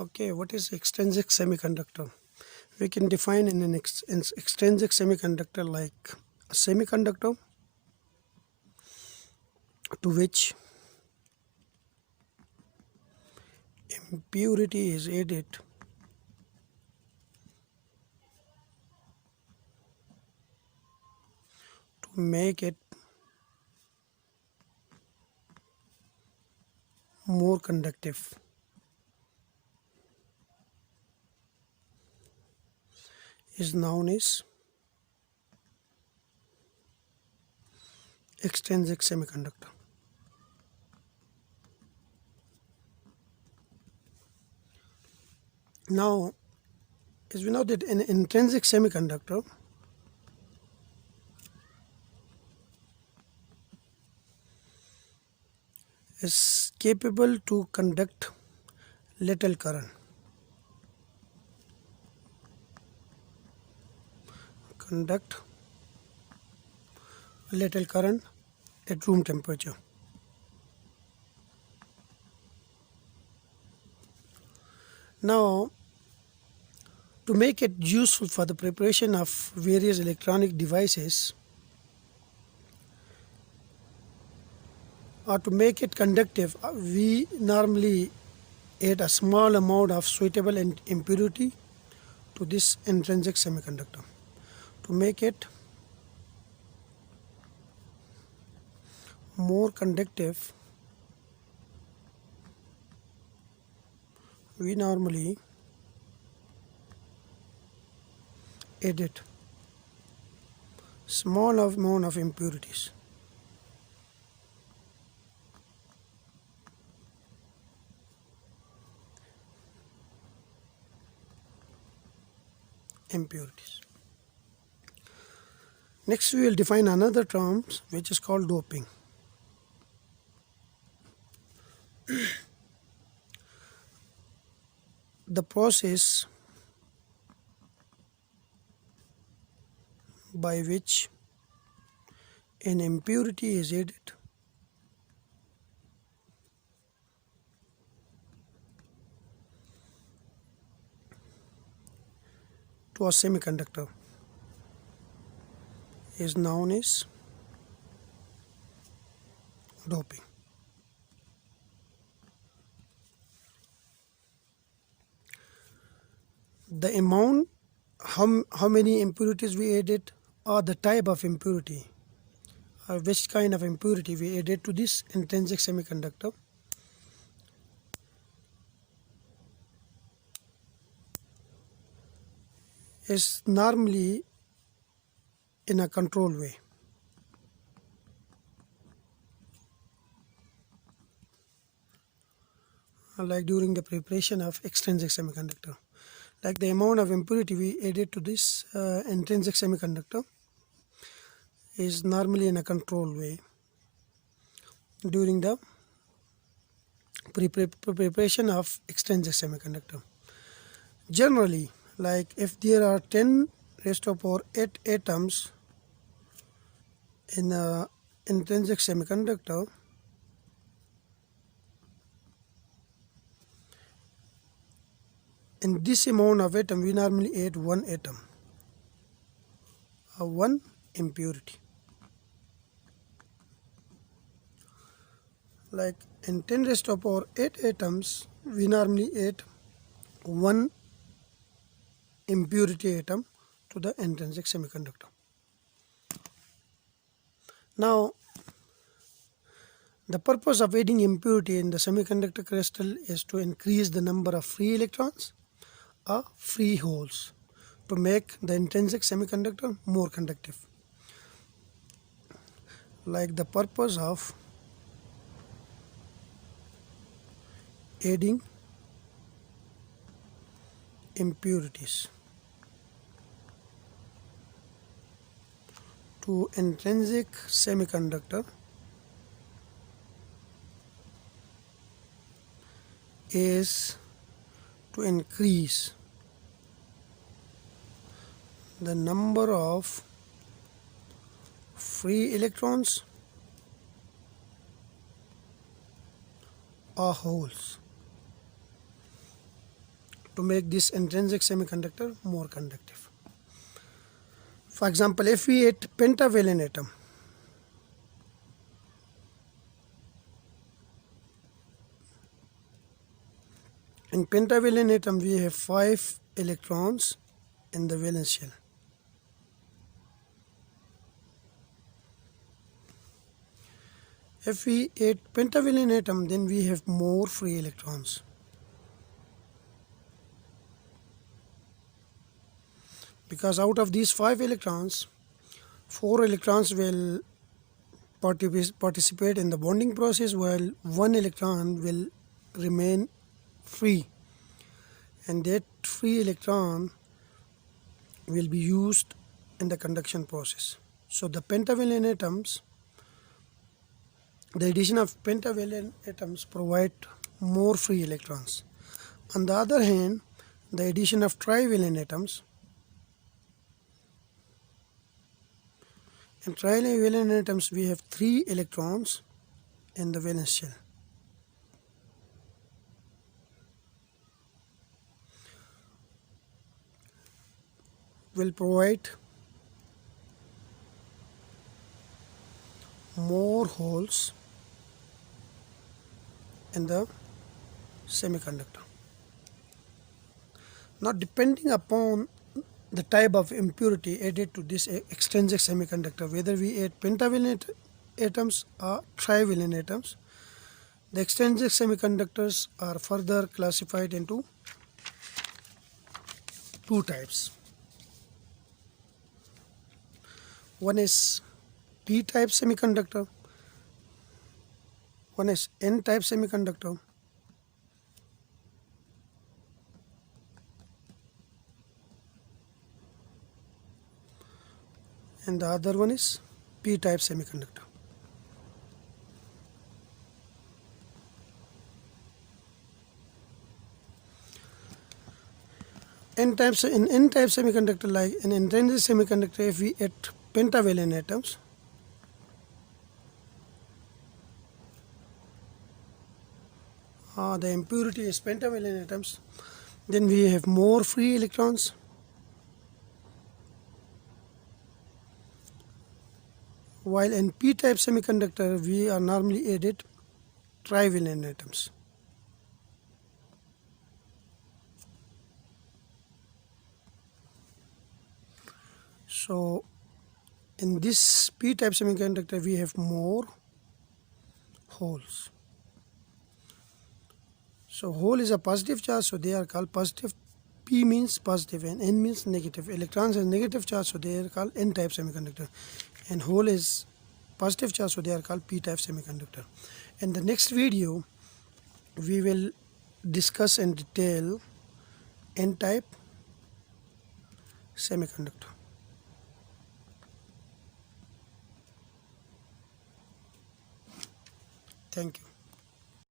Okay, what is extrinsic semiconductor? We can define in an extrinsic semiconductor like a semiconductor to which impurity is added to make it more conductive. Is known as extrinsic semiconductor. Now, as we know that an intrinsic semiconductor is capable to conduct little current. Conduct little current at room temperature. Now, to make it useful for the preparation of various electronic devices, or to make it conductive, we normally add a small amount of suitable impurity to this intrinsic semiconductor. To make it more conductive, we normally add small amount of impurities. Next, we will define another term which is called doping. The process by which an impurity is added to a semiconductor is known as doping. The amount, how many impurities we added, or the type of impurity, or which kind of impurity we added to this intrinsic semiconductor is normally in a controlled way. Like during the preparation of extrinsic semiconductor. Like the amount of impurity we added to this intrinsic semiconductor is normally in a controlled way during the preparation of extrinsic semiconductor. Generally, like if there are 10 raised to the power 8 atoms in a intrinsic semiconductor, in this amount of atom we normally add one atom or one impurity. Like in 10 raised to the power 8 atoms we normally add one impurity atom to the intrinsic semiconductor. Now, the purpose of adding impurity in the semiconductor crystal is to increase the number of free electrons or free holes to make the intrinsic semiconductor more conductive. Like the purpose of adding impurities to intrinsic semiconductor is to increase the number of free electrons or holes to make this intrinsic semiconductor more conductive. For example, Fe8 pentavalent atom. In pentavalent atom, we have 5 electrons in the valence shell. Fe8 pentavalent atom, then we have more free electrons. Because out of these 5 electrons, 4 electrons will participate in the bonding process, while 1 electron will remain free, and that free electron will be used in the conduction process. So the pentavalent atoms, the addition of pentavalent atoms provide more free electrons. On the other hand, the addition of trivalent atoms, in trivalent atoms we have 3 electrons in the valence shell. Will provide more holes in the semiconductor. Now, depending upon the type of impurity added to this extrinsic semiconductor, whether we add pentavalent atoms or trivalent atoms, the extrinsic semiconductors are further classified into 2 types. One is P-type semiconductor, one is N-type semiconductor, and the other one is P-type semiconductor. In N-type semiconductor, like in intrinsic semiconductor, if we add pentavalent atoms, the impurity is pentavalent atoms, then we have more free electrons, while in P-type semiconductor we are normally added trivalent atoms. So in this P-type semiconductor we have more holes. So hole is a positive charge, so they are called positive. P means positive and N means negative. Electrons has negative charge, so they are called N-type semiconductor. And hole is positive charge, so they are called P-type semiconductor. In the next video, we will discuss in detail N-type semiconductor. Thank you.